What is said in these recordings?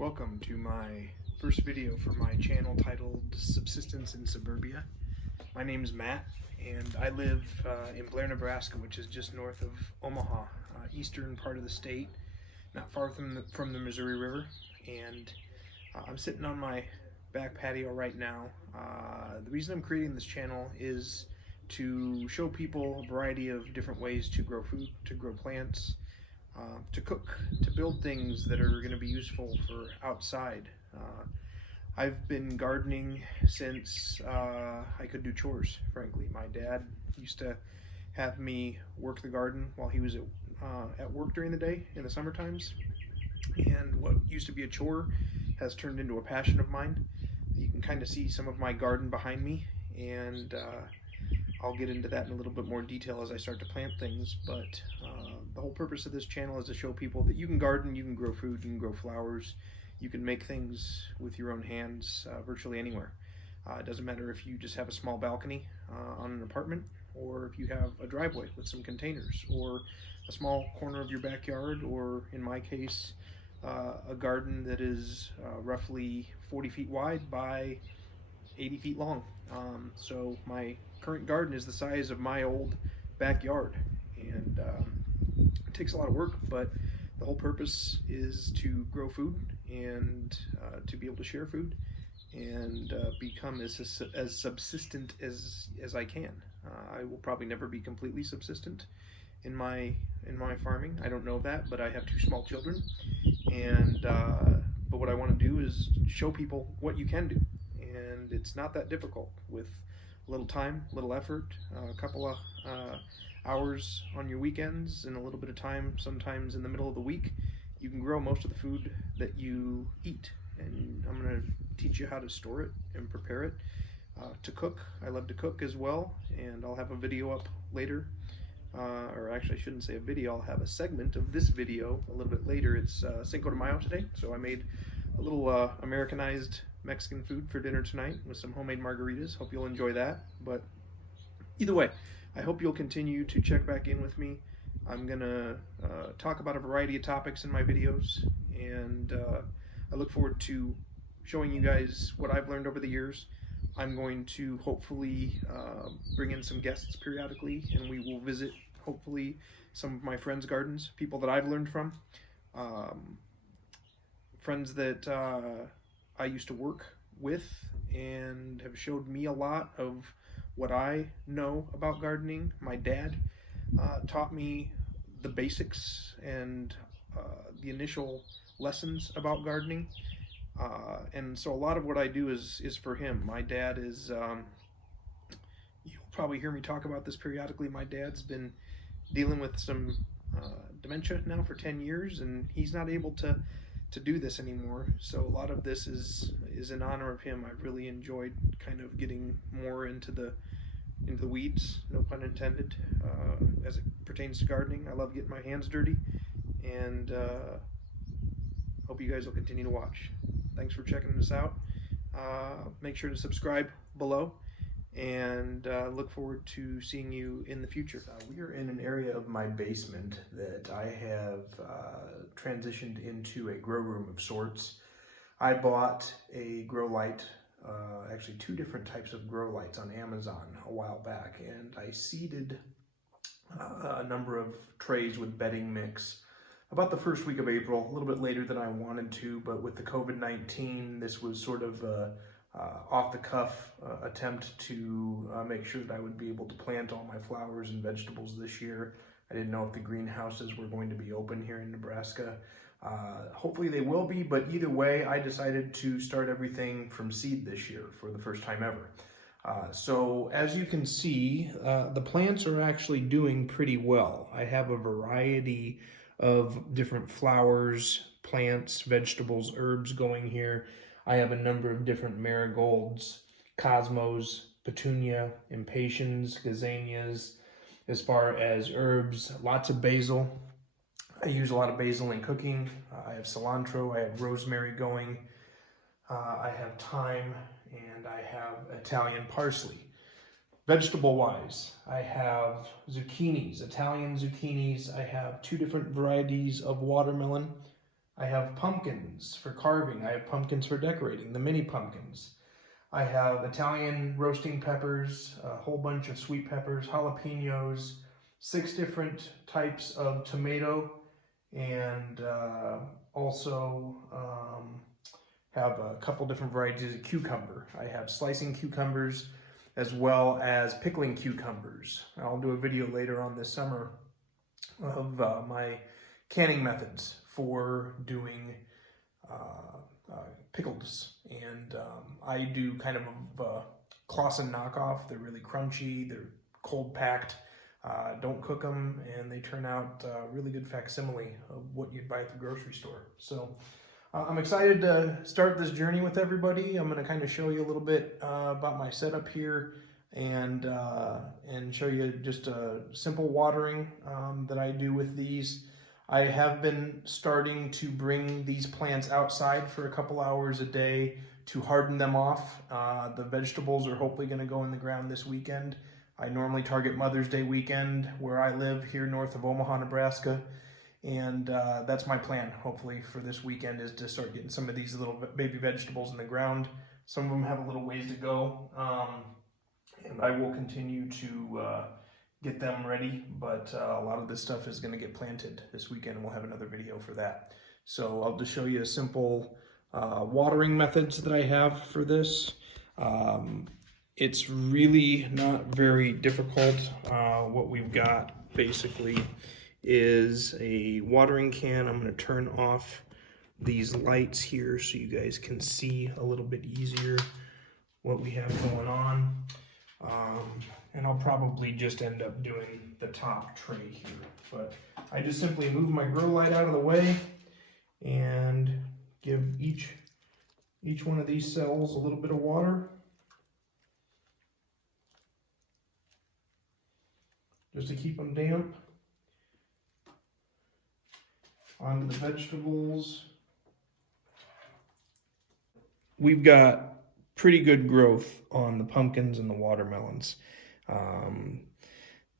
Welcome to my first video for my channel titled Subsistence in Suburbia. My name is Matt and I live in Blair, Nebraska, which is just north of Omaha, eastern part of the state, not far from the Missouri River. And I'm sitting on my back patio right now. The reason I'm creating this channel is to show people a variety of different ways to grow food, to grow plants, to cook, to build things that are going to be useful for outside. I've been gardening since I could do chores, frankly. My dad used to have me work the garden while he was at work during the day in the summer times. And what used to be a chore has turned into a passion of mine. You can kind of see some of my garden behind me, and I'll get into that in a little bit more detail as I start to plant things, but the whole purpose of this channel is to show people that you can garden, you can grow food, you can grow flowers, you can make things with your own hands virtually anywhere. It doesn't matter if you just have a small balcony on an apartment, or if you have a driveway with some containers, or a small corner of your backyard, or in my case, a garden that is roughly 40 feet wide by 80 feet long. So my current garden is the size of my old backyard, and it takes a lot of work, but the whole purpose is to grow food and to be able to share food and become as subsistent as I can. I will probably never be completely subsistent in my farming. I don't know that, but I have 2 small children, and but what I want to do is show people what you can do, and it's not that difficult. With a little time, a little effort, a couple of hours on your weekends, and a little bit of time sometimes in the middle of the week, you can grow most of the food that you eat. And I'm going to teach you how to store it and prepare it. To cook, I love to cook as well, and I'll have a video up later. Or actually, I shouldn't say a video, I'll have a segment of this video a little bit later. It's Cinco de Mayo today, so I made a little Americanized Mexican food for dinner tonight with some homemade margaritas. Hope you'll enjoy that. But either way, I hope you'll continue to check back in with me. I'm gonna talk about a variety of topics in my videos, and I look forward to showing you guys what I've learned over the years. I'm going to hopefully bring in some guests periodically, and we will visit hopefully some of my friends' gardens, people that I've learned from, friends that I used to work with and have showed me a lot of what I know about gardening. My dad taught me the basics and the initial lessons about gardening, and so a lot of what I do is for him. My dad is, you'll probably hear me talk about this periodically, my dad's been dealing with some dementia now for 10 years, and he's not able to do this anymore. So a lot of this is in honor of him. I've really enjoyed kind of getting more into the weeds, no pun intended, as it pertains to gardening. I love getting my hands dirty, and hope you guys will continue to watch. Thanks for checking this out. Make sure to subscribe below, and look forward to seeing you in the future. We are in an area of my basement that I have transitioned into a grow room of sorts. I bought a grow light, actually 2 different types of grow lights on Amazon a while back, and I seeded a number of trays with bedding mix about the first week of April, a little bit later than I wanted to, but with the COVID-19, this was sort of off-the-cuff attempt to make sure that I would be able to plant all my flowers and vegetables this year. I didn't know if the greenhouses were going to be open here in Nebraska. Hopefully they will be, but either way, I decided to start everything from seed this year for the first time ever. So as you can see, the plants are actually doing pretty well. I have a variety of different flowers, plants, vegetables, herbs going here. I have a number of different marigolds, cosmos, petunia, impatiens, gazanias. As far as herbs, lots of basil. I use a lot of basil in cooking. I have cilantro, I have rosemary going. I have thyme, and I have Italian parsley. Vegetable-wise, I have zucchinis, Italian zucchinis. I have 2 different varieties of watermelon. I have pumpkins for carving. I have pumpkins for decorating, the mini pumpkins. I have Italian roasting peppers, a whole bunch of sweet peppers, jalapenos, 6 different types of tomato, and also have a couple different varieties of cucumber. I have slicing cucumbers as well as pickling cucumbers. I'll do a video later on this summer of my canning methods for doing pickles, and I do kind of a Clausen knockoff. They're really crunchy, they're cold packed, don't cook them, and they turn out really good facsimile of what you'd buy at the grocery store. So I'm excited to start this journey with everybody. I'm going to kind of show you a little bit about my setup here, and show you just a simple watering that I do with these. I have been starting to bring these plants outside for a couple hours a day to harden them off. The vegetables are hopefully going to go in the ground this weekend. I normally target Mother's Day weekend where I live here north of Omaha, Nebraska. And that's my plan, hopefully, for this weekend, is to start getting some of these little baby vegetables in the ground. Some of them have a little ways to go, and I will continue to get them ready, but a lot of this stuff is going to get planted this weekend, and we'll have another video for that. So I'll just show you a simple watering methods that I have for this. It's really not very difficult. What we've got basically is a watering can. I'm going to turn off these lights here so you guys can see a little bit easier what we have going on. And I'll probably just end up doing the top tray here. But I just simply move my grow light out of the way and give each one of these cells a little bit of water. Just to keep them damp. Onto the vegetables. We've got pretty good growth on the pumpkins and the watermelons.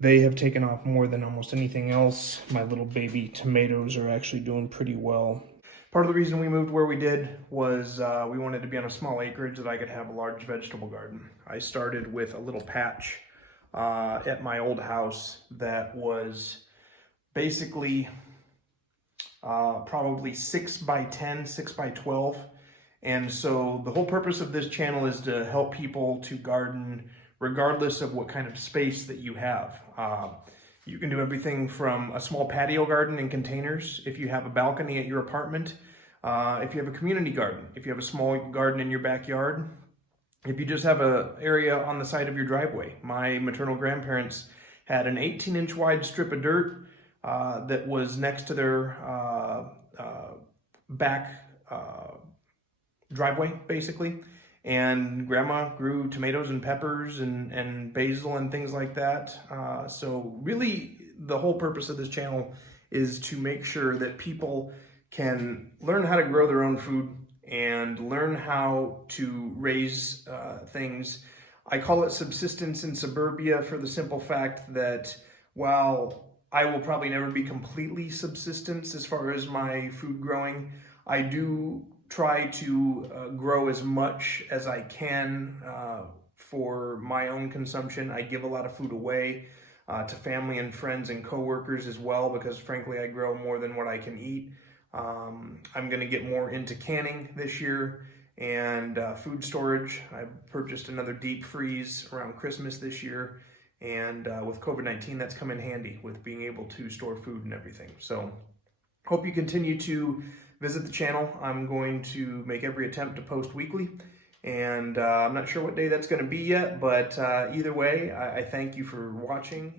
They have taken off more than almost anything else. My little baby tomatoes are actually doing pretty well. Part of the reason we moved where we did was we wanted to be on a small acreage that I could have a large vegetable garden. I started with a little patch at my old house that was basically probably 6 by 10, 6 by 12. And so the whole purpose of this channel is to help people to garden regardless of what kind of space that you have. You can do everything from a small patio garden in containers, if you have a balcony at your apartment, if you have a community garden, if you have a small garden in your backyard, if you just have an area on the side of your driveway. My maternal grandparents had an 18-inch wide strip of dirt that was next to their back driveway, basically. And Grandma grew tomatoes and peppers and basil and things like that. So really, the whole purpose of this channel is to make sure that people can learn how to grow their own food and learn how to raise things. I call it subsistence in suburbia for the simple fact that while I will probably never be completely subsistence as far as my food growing, I do try to grow as much as I can for my own consumption. I give a lot of food away to family and friends and coworkers as well, because frankly I grow more than what I can eat. I'm going to get more into canning this year and food storage. I purchased another deep freeze around Christmas this year, and with COVID-19 that's come in handy with being able to store food and everything. So hope you continue to visit the channel. I'm going to make every attempt to post weekly, and I'm not sure what day that's going to be yet, but either way, I thank you for watching.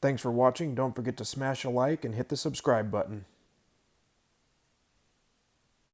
Thanks for watching. Don't forget to smash a like and hit the subscribe button.